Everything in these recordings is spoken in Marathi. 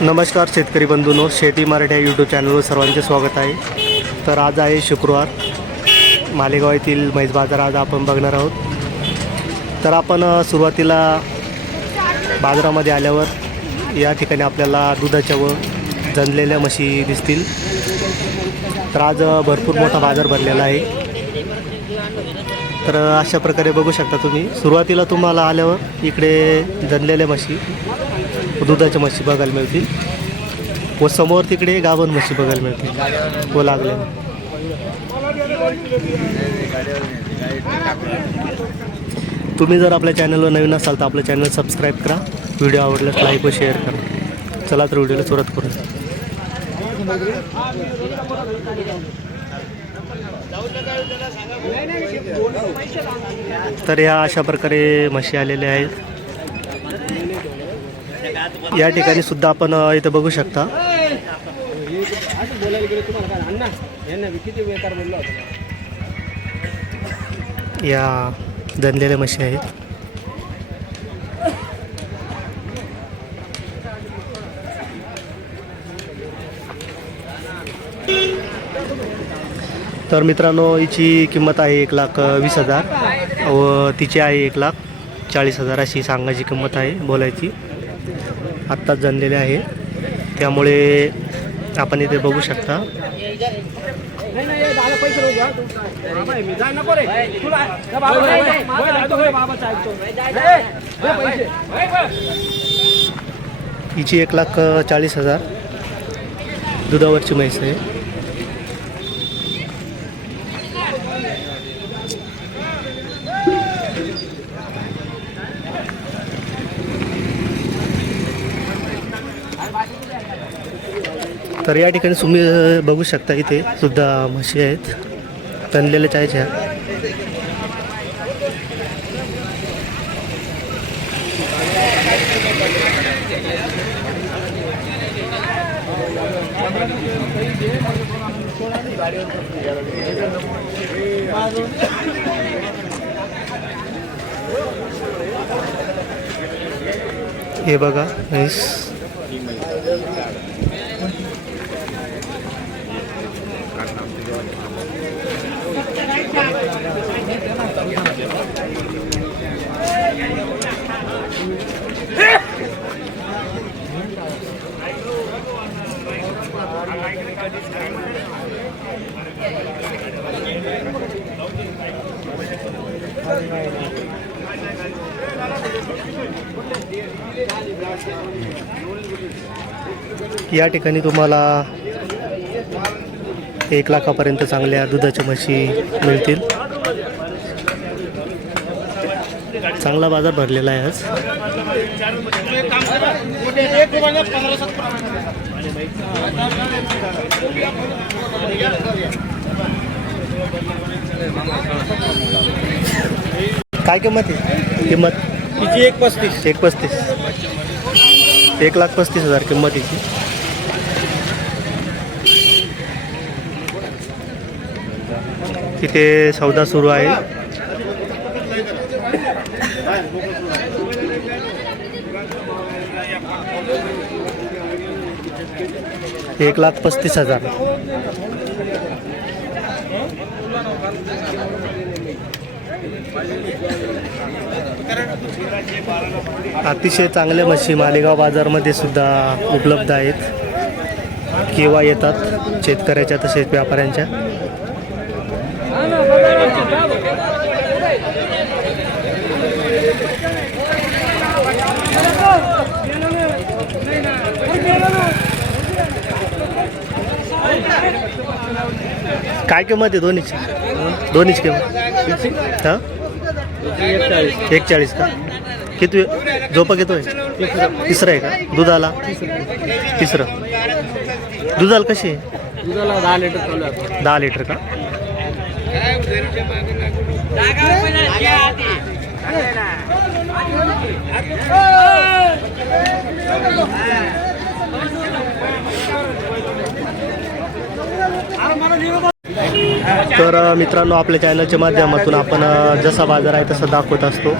नमस्कार शेतकरी बंधूंनो शेती मराठी या यूट्यूब चॅनलवर सर्वांचे स्वागत आहे. तर आज आहे शुक्रवार. मालेगाव येथील म्हैस बाजार आज आपण बघणार आहोत. तर आपण सुरुवातीला बाजारामध्ये आल्यावर या ठिकाणी आपल्याला दुधाच्या व जनलेल्या म्हशी दिसतील. तर आज भरपूर मोठा बाजार भरलेला आहे. तर अशा प्रकारे बघू शकता तुम्ही. सुरुवातीला तुम्हाला आल्यावर इकडे जनलेल्या म्हशी. दुधाच्या म्हशी बघायला मिळतील. व समोर तिकडे गाभण म्हशी बघायला मिळतील. व लागल्या तुम्ही जर आपल्या चॅनलवर नवीन असाल तर आपलं चॅनल सबस्क्राईब करा. व्हिडिओ आवडल्यास लाईक व शेअर करा. चला तर व्हिडिओला सुरुवात करू तर या अशा प्रकारे म्हशी आलेल्या आहेत. या ठिकाणी सुद्धा आपण इथं बघू शकता. या दणलेल्या मशी आहेत. तर मित्रांनो हिची किंमत आहे एक लाख वीस हजार. व तिची आहे एक लाख चाळीस हजार अशी सांगायची किंमत आहे बोलायची. आत्ताच जनलेले आहे. त्यामुळे आपण इथे बघू शकता. हिची एक लाख चाळीस हजार दुधावरची म्हैस आहे. तर या ठिकाणी तुम्ही बघू शकता इथे सुद्धा म्हशी आहेत. तणलेल्या चायच्या. हे बघा म्हैस. या ठिकाणी तुम्हाला एक लाखापर्यंत चांगल्या दुधाच्या म्हशी मिळतील. चांगला बाजार भरलेला आहे आज. काय किंमत आहे? किंमत? तिची एक पस्तीस. एक पस्तीस. एक लाख पस्तीस हजार किंमत हिची तिथे सौदा सुरू आहे. एक लाख पस्तीस हजार. अतिशय चांगल्या म्हशी मालेगाव बाजारमध्ये सुद्धा उपलब्ध आहेत. किंवा येतात? शेतकऱ्याच्या तसेच व्यापाऱ्यांच्या. काय किंमत आहे दोन्हीची? दोन्हीची किंमत. हां? एक चाळीस का? किती? झोपा घेतोय तिसरं आहे का? दुधाला? तिसरं. दुधाला कशी आहे? दुधाला दहा लिटर दहा लिटर का? तर मित्रांनो आपल्या चॅनलच्या माध्यमातून आपण जसा बाजार आहे तसा दाखवत असतो.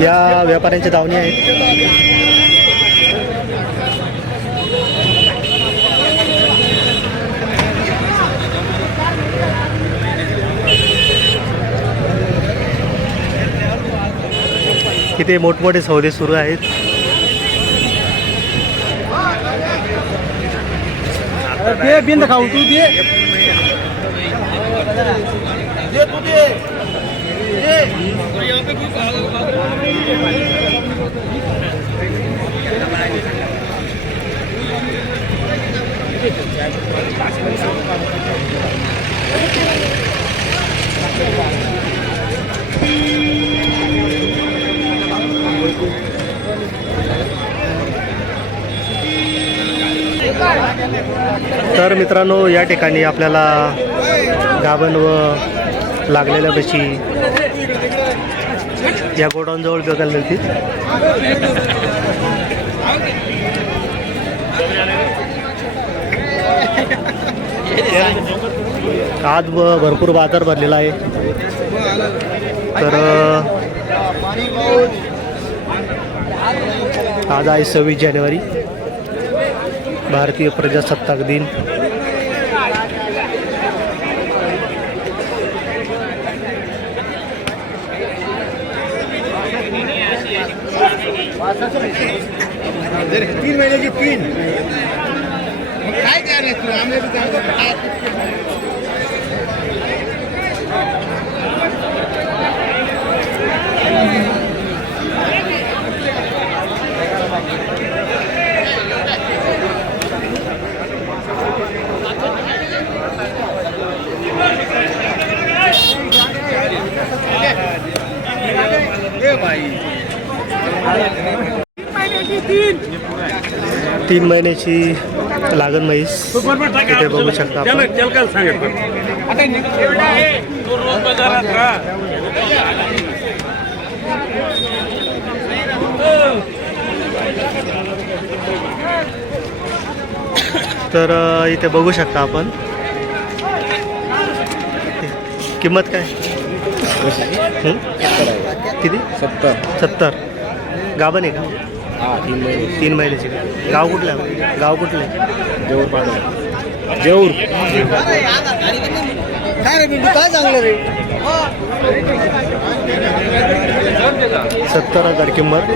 या व्यापाऱ्यांच्या दावणी आहेत. इथे मोठमोठे सौदे सुरू आहेत. बिंद खाऊ तू दे दे तू दे तर मित्रांनो या ठिकाणी आपल्याला गाभण व लागलेल्या बशी या गोडाऊनजवळ बघायला मिळतील. आज भरपूर बाजार भरलेला आहे. तर आज आहे सव्वीस जानेवारी. भारतीय प्रजासत्ताक दिन. तीन महिन्याची तीन. काय करायचं आम्ही तीन महिन्याची लागण म्हैस. इथे बघू शकता आपण. तर इथे बघू शकता आपण. किंमत काय? किती? सत्तर. सत्तर. गाभण आहे का? हा तीन महिने तीन महिन्याची का गाव कुठलं आहे? गाव कुठलं आहे? जेऊर पाडा जेऊर. काय रे बिंदू काय चांगलं रे? सत्तर हजार किंमत.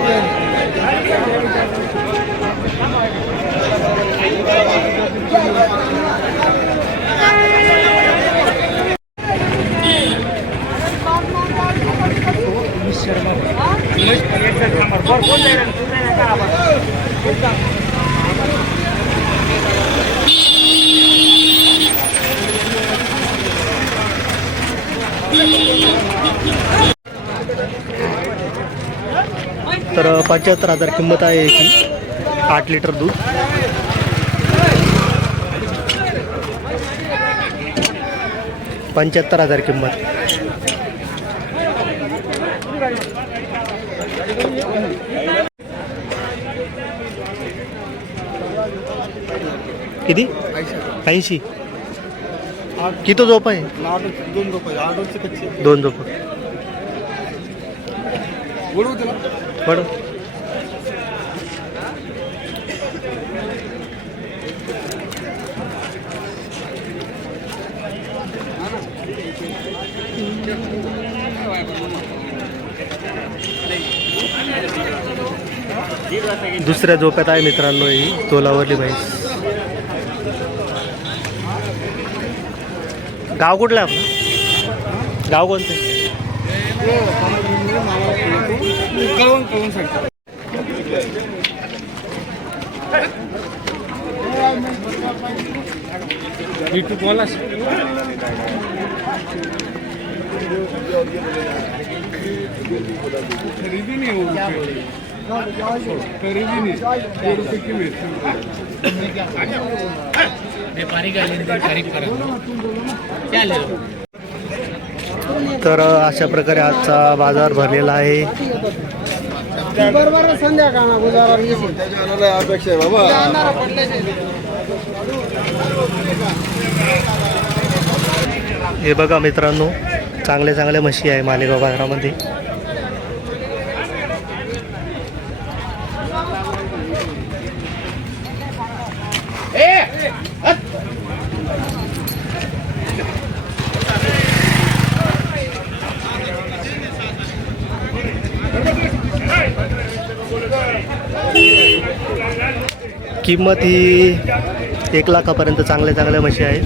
तर पंच्याहत्तर हजार किंमत आहे याची. आठ लिटर दूध. पंच्याहत्तर हजार किंमत. किती? ऐंशी. किती झोप आहे? दोन झोप तुला. बरं दुसऱ्या झोप्यात आहे मित्रांनो ही तोलावरली म्हैस गाव कुठलं आहे आपलं गाव कोणतं आहे? कळवून कळवून सांगतो युट्यूब बोला खरेदी नाही हो खरेदी नाही दो रुपये की मिळते व्यापारी करा. तर अशा प्रकारे आजचा बाजार भरलेला आहे. बरोबर संध्याकाळ गुजारा अपेक्षा आहे बाबा. हे बघा मित्रांनो चांगल्या चांगल्या म्हशी आहे मालेगाव बाजारामध्ये. किंमत ही एक लाखापर्यंत चांगल्या चांगल्या म्हशी आहेत.